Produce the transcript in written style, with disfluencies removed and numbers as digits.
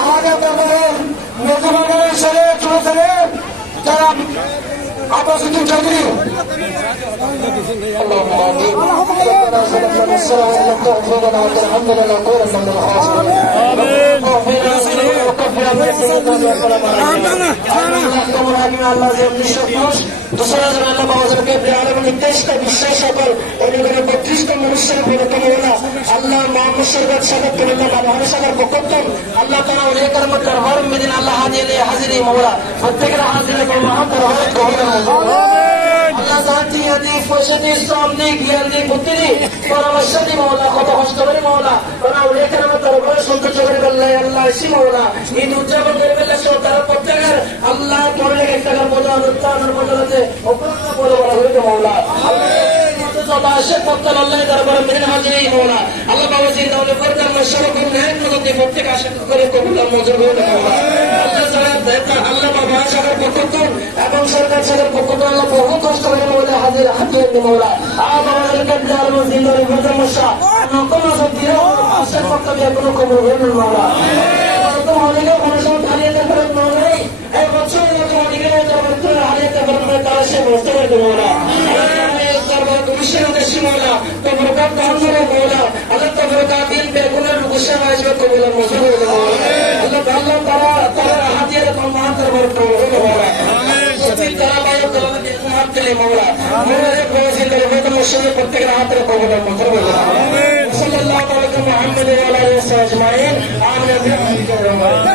আমাদের নতুনগরের ছেলে ছোট ছেলে যারা আব্বাসুদ্দিন চৌধুরী বিশ্বাস সকল অনেক 32টা মানুষের আল্লাহ মোহাম্মদ সরকার সাদাত সাগর পক্ষম আল্লাহ তারা অনেকের মধ্যে হর মেদিন আল্লাহ হাজিরি মৌলা প্রত্যেকের হাজিরে আল্লাহ শান্তি আদি পয়সা দিয়ে শ্রম দিয়ে জ্ঞান দিয়ে বুদ্ধি দিয়ে পরামর্শ দিয়ে মৌলা কত কষ্ট করে মৌলা তারা অনেকের মধ্যে সন্তোষ করে বললে আল্লাহ এসি মৌলা ঈদ উদযাপন করে ফেললে তারা প্রত্যেকের আল্লাহ পরে একটা প্রধান উত্থানের মধ্যে আছে অপরাধ বলে বলা হইতে মৌলা আল্লাহ বাবা চিন্তা হলে সরকার প্রত্যেক আশা করে কবুল মজুর হয়ে আল্লাহ বাবা সরকার পক্ষ এবং সরকার সরকার পক্ষ আল্লাহ বহু কষ্ট করে মৌলা হাজির হাতিয়ে মৌলা সমস্যা কোনো শক্তি আশার পক্ষ দিয়ে কোনো খবর হয়ে মৌলা অনেকে মানুষের হারিয়ে করেন মৌলাই এক বছর হারিয়ে তারা সে বসতে পারবে মৌলা مولا تبركات تنظر مولا الله تبركات دين بيكون الغشام عايزه قبول الموضوع الله تعالى ترى هديه كمان تبرك مولا سبيل ترى بايو كلام بيكون كلي مولا مولا بوزين دربه مشي প্রত্যেক রাতে قبول الموضوع صلى الله عليه محمد وعلى اله وصحبه اجمعين آمين.